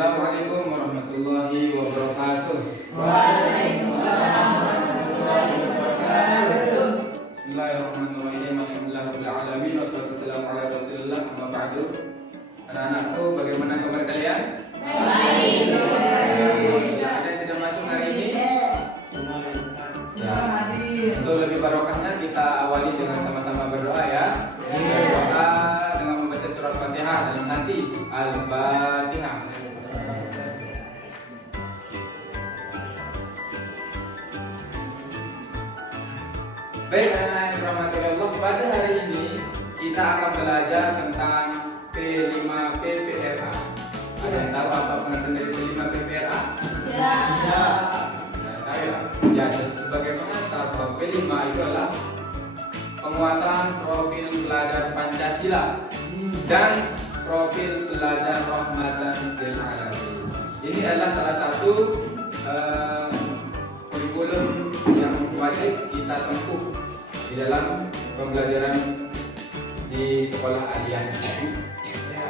Assalamualaikum warahmatullahi wabarakatuh. Waalaikumsalam warahmatullahi wabarakatuh. Bismillahirrahmanirrahim. Alhamdulillahirabbil alamin wassalatu wassalamu ala Rasulillah amma ba'du. Anak-anakku, bagaimana kabar kalian? Baik. Ada yang tidak masuk hari ini? Ya. Untuk lebih barokahnya kita awali dengan sama-sama berdoa ya. Berdoa dengan membaca surat Fatihah dan nanti Al-Fatihah. Baik anak-anak yang dirahmati Allah, pada hari ini kita akan belajar tentang P5 PPRA. Ada yang tahu apa pengertian dari P5 PPRA? Ya. Tidak tahu ya? Ya, sebagai pengantar bahwa P5 itu adalah penguatan profil pelajar Pancasila dan profil pelajar rahmatan lil alamin. Ini adalah salah satu kurikulum yang wajib kita tempuh di dalam pembelajaran di sekolah aliyah. Ya,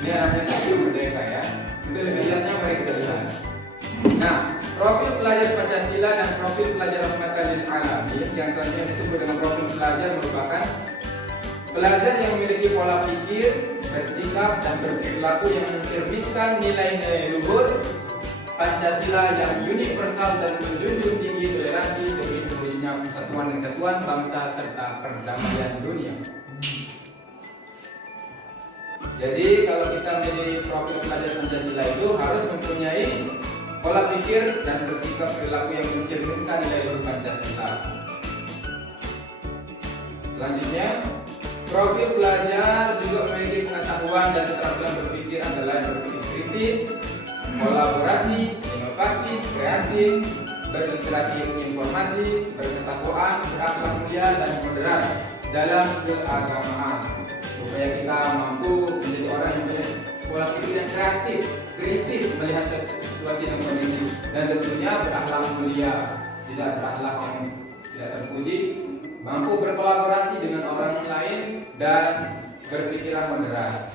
ini namanya Kartu Merdeka ya. Untuk lebih jelasnya mari kita lihat. Nah, profil pelajar Pancasila dan profil pelajar rahmatan lil alamin yang selanjutnya disebut dengan profil pelajar merupakan pelajar yang memiliki pola pikir, bersikap dan berperilaku yang mencerminkan nilai-nilai luhur Pancasila yang universal dan menjunjung tinggi toleransi demi terwujudnya persatuan dan kesatuan bangsa serta perdamaian dunia. Jadi kalau kita menjadi profil pelajar Pancasila itu harus mempunyai pola pikir dan bersikap perilaku yang mencerminkan nilai luhur Pancasila. Selanjutnya, profil pelajar juga memiliki pengetahuan dan keterampilan berpikir antara lain berpikir kritis, kolaborasi, inovatif, kreatif, berliterasi informasi, berketakwaan, berakhlak mulia dan moderat dalam keagamaan, supaya kita mampu menjadi orang yang punya pola pikir yang kreatif, kritis melihat situasi dan kondisi, dan tentunya berakhlak mulia, tidak berakhlak yang tidak terpuji, mampu berkolaborasi dengan orang lain dan berpikiran moderat.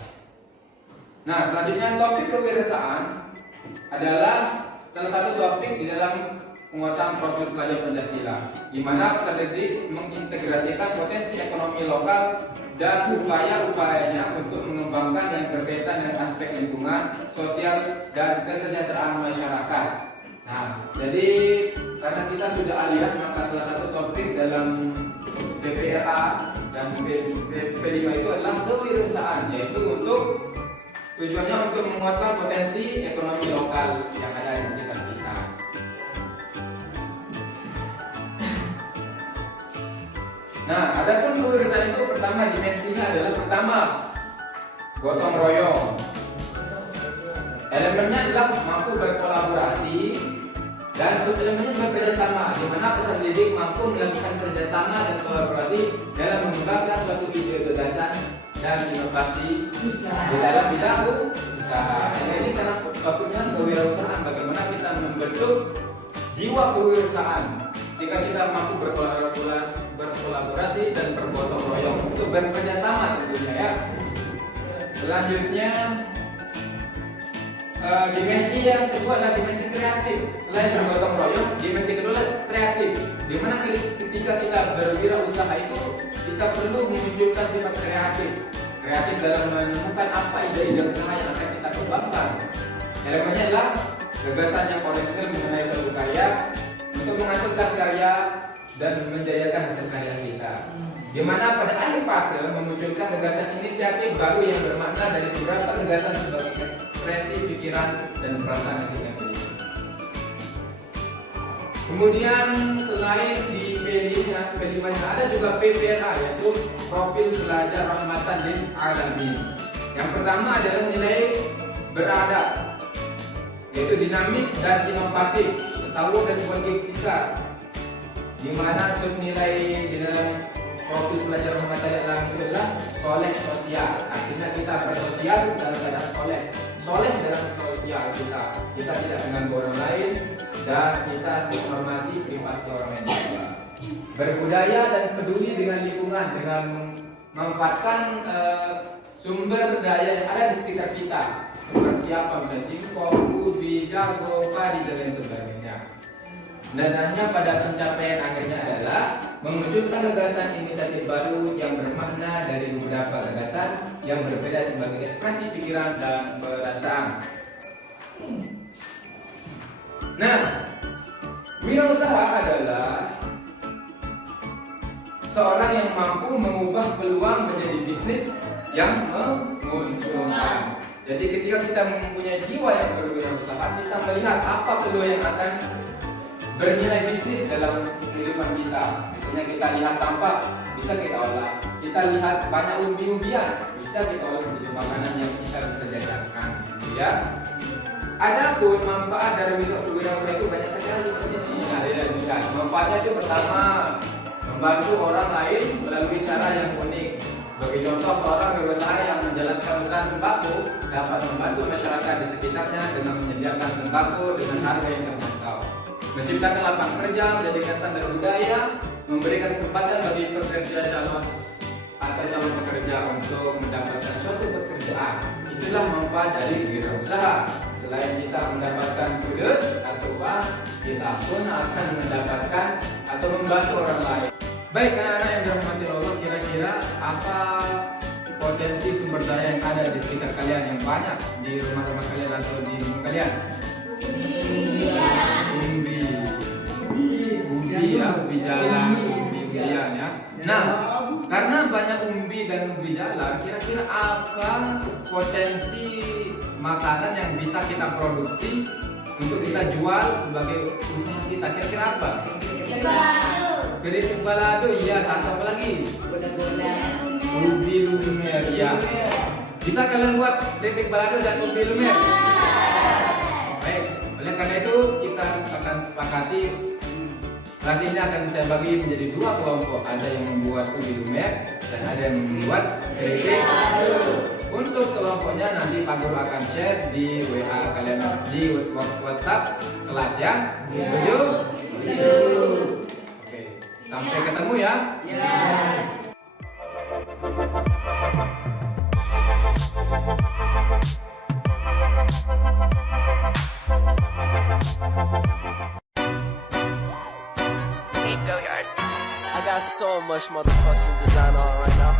Nah, selanjutnya topik kewirausahaan adalah salah satu topik di dalam penguatan profil pelajar Pancasila, di mana peserta didik mengintegrasikan potensi ekonomi lokal dan upaya-upayanya untuk mengembangkan yang berkaitan dengan aspek lingkungan, sosial, dan kesejahteraan masyarakat. Nah, jadi karena kita sudah aliyah, maka salah satu topik dalam PPRA dan P5 itu adalah kewirausahaan, yaitu tujuannya untuk menguatkan potensi ekonomi lokal yang ada di sekitar kita. Nah, adapun kewirausahaan itu pertama dimensinya adalah gotong royong. Elemennya adalah mampu berkolaborasi dan subelemennya bekerjasama, di mana peserta didik mampu melakukan kerjasama dan kolaborasi dalam mengembangkan suatu ide gagasan dan inovasi di dalam bidang usaha. Sehingga ini karena topiknya kewirausahaan, bagaimana kita membentuk jiwa kewirausahaan sehingga kita mampu berkolaborasi dan bergotong royong untuk bekerjasama tentunya ya. Selanjutnya dimensi yang kedua adalah dimensi kreatif. Selain bergotong royong, dimensi kedua adalah kreatif, di mana ketika kita berwirausaha itu kita perlu memunculkan sifat kreatif dalam menemukan apa ide-ide usaha yang akan kita kembangkan. Elemennya adalah gagasan yang orisinal mengenai suatu karya untuk menghasilkan karya dan menjayakan hasil karya kita. Di mana pada akhir fase memunculkan gagasan inisiatif baru yang bermakna dari beberapa gagasan sebagai ekspresi pikiran dan perasaan yang kita miliki. Kemudian selain di P5 ada juga PPRA, yaitu profil pelajar rahmatan lil alamin. Yang pertama adalah nilai beradab, yaitu dinamis dan inovatif, ketahuan dan beretika, di mana subnilai di dalam profil pelajar rahmatan lil alamin itu adalah soleh sosial. Artinya kita bersosial dalam keadaan soleh dalam sosial kita tidak mengganggu orang lain dan kita menghormati privasi orang lain juga. Berbudaya dan peduli dengan lingkungan dengan memanfaatkan sumber daya yang ada di sekitar kita, seperti seperti apa, bisa singkong, ubi, jagung, padi dan lain sebagainya. Dan hanya pada pencapaian akhirnya adalah memunculkan gagasan inisiatif baru yang bermakna dari beberapa gagasan yang berbeda sebagai ekspresi pikiran dan perasaan. Nah, wirausaha adalah seorang yang mampu mengubah peluang menjadi bisnis yang menguntungkan. Jadi ketika kita mempunyai jiwa yang berwirausaha, kita melihat apa peluang yang akan bernilai bisnis dalam kehidupan kita. Misalnya kita lihat sampah, bisa kita olah. Kita lihat banyak umbi-umbian, bisa kita olah menjadi makanan yang kita bisa jajankan, gitu ya. Adapun manfaat dari wirausaha itu banyak sekali di sini. Nah, dilanjutkan. Manfaatnya itu pertama, membantu orang lain melalui cara yang unik. Sebagai contoh, seorang wirausaha yang menjalankan usaha sembako dapat membantu masyarakat di sekitarnya dengan menyediakan sembako dengan harga yang terjangkau, menciptakan lapangan kerja, menjadikan standar budaya, memberikan kesempatan bagi pekerja calon pekerja untuk mendapatkan suatu pekerjaan. Itulah manfaat dari wirausaha. Selain kita mendapatkan kudus atau uang, kita pun akan mendapatkan atau membantu orang lain. Baik anak-anak yang dirahmati Allah, kira-kira apa potensi sumber daya yang ada di sekitar kalian yang banyak di rumah-rumah kalian atau di rumah kalian? Umbi ya, umbi jalan, umbi-umbian ya. Nah, karena banyak umbi dan umbi jalan, kira-kira apa potensi makanan yang bisa kita produksi untuk kita jual sebagai usaha kita? Kira-kira apa? Keripik balado, iya. Satu apa lagi? Ubi lumer, ya. Bisa kalian buat keripik balado dan ubi lumer? Baik, oleh karena itu kita akan sepakati kelas ini akan saya bagi menjadi dua kelompok. Ada yang membuat ubi lumer dan ada yang membuat keripik balado. Untuk kelompoknya nanti Pak Guru akan share di WA kalian, di WhatsApp kelas ya. Setuju? Oke, sampai ketemu ya. I got so much motherfucking design on right now.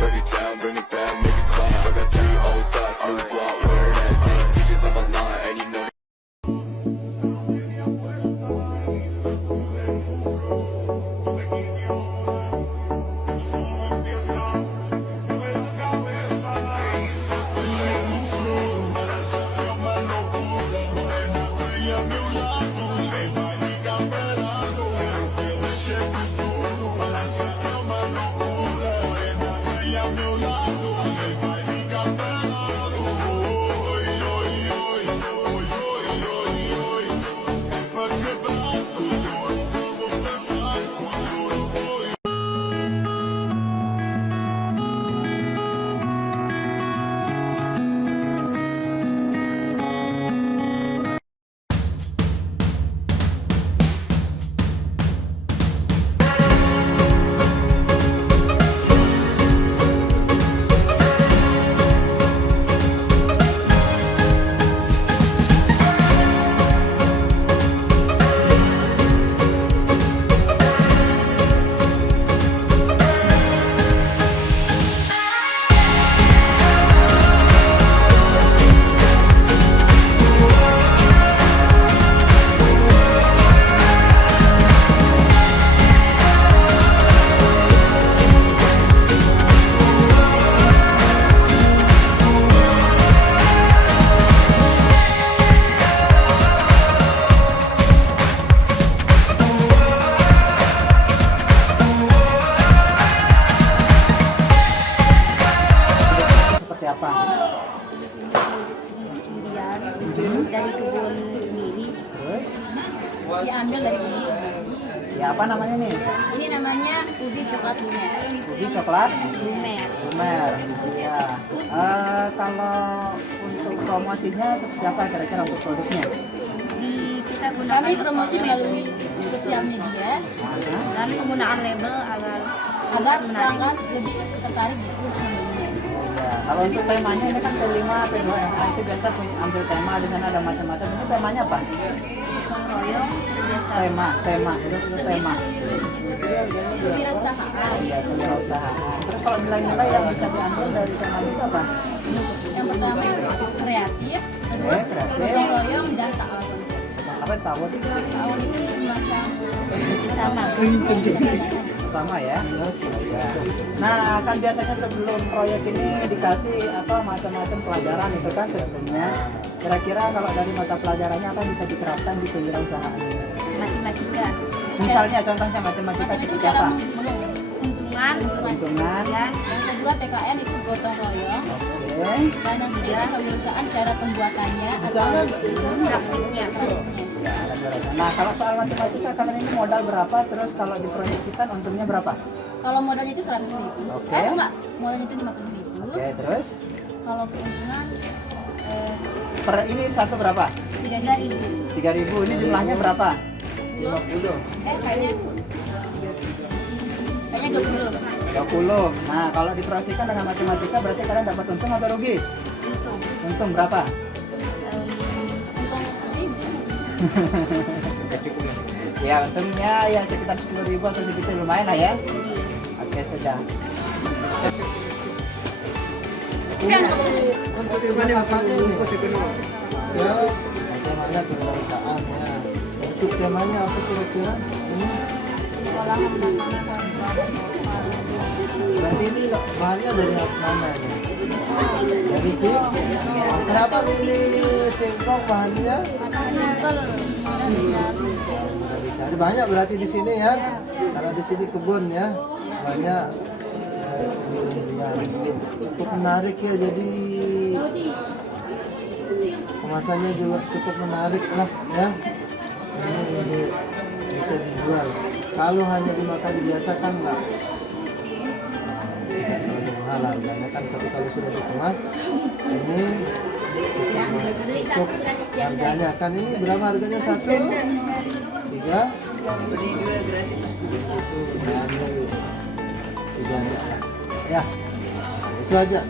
Break it down, bring it back, make it clap. I got 3 old thoughts, new guap, wear that thing. Bitches on my line, and you know. dari kebun sendiri, Terus, diambil dari kebun sendiri. ya apa namanya nih? Ini namanya ubi coklat lumer. Ubi coklat Lumer. lumer, gitu ya. Kalau untuk promosinya seperti apa kira-kira untuk produknya? Kita gunakan kami promosi melalui sosial media dan penggunaan label agar pelanggan lebih tertarik gitu untuk membelinya. Ya, kalau untuk temanya ini kan P5, P2MA itu biasa punya ambil tema, di sana ada macam-macam. Ini temanya apa? Gotong royong kerjasama. Tema, itu tema. Kewirausahaan. Ya, kewirausahaan. Terus kalau nilai-nilai yang bisa diambil dari tema itu apa? Yang pertama itu kreatif, terus gotong royong dan ta'awun. Apa tahun? Ta'awun itu semacam bersama. Sama ya. Ya. Nah, kan biasanya sebelum proyek ini dikasih apa macam-macam pelajaran itu kan sebelumnya. Kira-kira kalau dari mata pelajarannya apa yang bisa diterapkan di kewirausahaan ini? Matematika. Misalnya contohnya matematika Matematika itu seperti cara apa? menghitung keuntungan. Hitungan. Ya. Yang kedua PKN itu gotong royong. Oke. Dan yang ketiga kewirausahaan cara pembuatannya atau Misalnya, praktiknya. Ya, ada beberapa. Nah, kalau soal matematika kalian ini modal berapa? Terus kalau diproyeksikan untungnya berapa? Kalau modalnya itu 100.000. Oke. Enggak, modalnya itu 50.000. Oke, terus Kalau keuntungan per ini satu berapa? 3.000. 3.000. Ini jumlahnya berapa? 50. Kayaknya 20. 20. Nah, kalau diproyeksikan dengan matematika berarti kalian dapat untung atau rugi? Untung. Untung berapa? Untung 1.000. Ya, untungnya ya sekitar 10.000 atau segitu lumayan lah ya. Oke, sudah. Untuk gimana makanya ini? Ya, temanya kewirausahaan ya. Masuk temanya apa kira-kira? Ini berarti ini bahannya dari mana ini? Dari sini? Kenapa milih singkong bahannya? Udah dicari banyak berarti di sini ya, karena di sini kebun ya, banyak umbi-umbian. Cukup menarik ya, jadi kemasannya juga cukup menarik lah ya. Ini untuk bisa dijual. Kalau hanya dimakan biasa kan tidak terlalu mahal harganya kan, tapi kalau sudah dikemas ini cukup harganya kan. Ini berapa harganya? 1, 3, itu saya ambil 3 aja ya, itu aja.